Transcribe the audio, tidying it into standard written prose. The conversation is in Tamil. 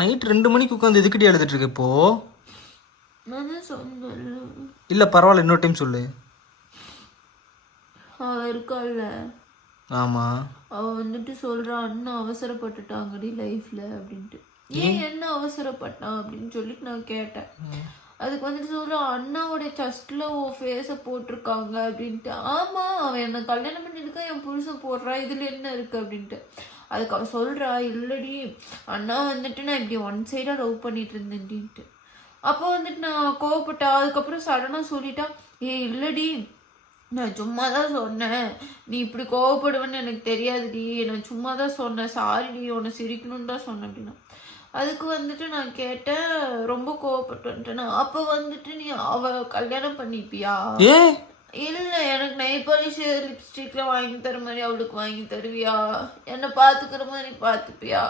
நைட் 2 மணிக்கு உட்காந்து எதுக்கிட்டே எழுதிட்டு இருக்கு இப்போ? இல்ல பரவாயில்ல, இன்னொரு டைம் சொல்லு. இருக்கால, ஆமா, அவ வந்துட்டு சொல்றா அண்ணா அவசரப்பட்டுட்டாங்கடி லைஃப்ல அப்படின்ட்டு. ஏன் என்ன அவசரப்பட்டான் அப்படின்னு சொல்லிட்டு நான் கேட்டேன். அதுக்கு வந்துட்டு சொல்றான் அண்ணாவோடைய சஸ்ட்ல ஃபேஸ போட்டிருக்காங்க அப்படின்ட்டு. ஆமா, அவன் என்ன கல்யாணம் பண்ணிருக்கா, என் புருஷன் போடுறான், இதுல என்ன இருக்கு அப்படின்ட்டு. அதுக்கு அவ சொல்றா இல்லடி அண்ணா வந்துட்டு நான் இப்படி ஒன் சைடா லவ் பண்ணிட்டு இருந்தேன்ட்டு. அப்போ வந்துட்டு நான் கோவப்பட்டா. அதுக்கப்புறம் சடனா சொல்லிட்டா, இல்லடி நான் சும்மா தான் சொன்னேன், நீ இப்படி கோவப்படுவேன்னு எனக்கு தெரியாதுடி, நான் சும்மா தான் சொன்னேன், சாரிடி, உன்னை சிரிக்கணும்னு தான் சொன்னேன் அப்படின்னா. அதுக்கு வந்துட்டு நான் கேட்டேன், ரொம்ப கோவப்பட்டுட்டேன். அப்போ வந்துட்டு நீ அவ கல்யாணம் பண்ணிப்பியா? இல்ல, எனக்கு நெய் பாலிஷ் லிப்ஸ்டிக்லாம் வாங்கி தர மாதிரி அவளுக்கு வாங்கி தருவியா? என்னை பாத்துக்கிற மாதிரி பாத்துப்பியா?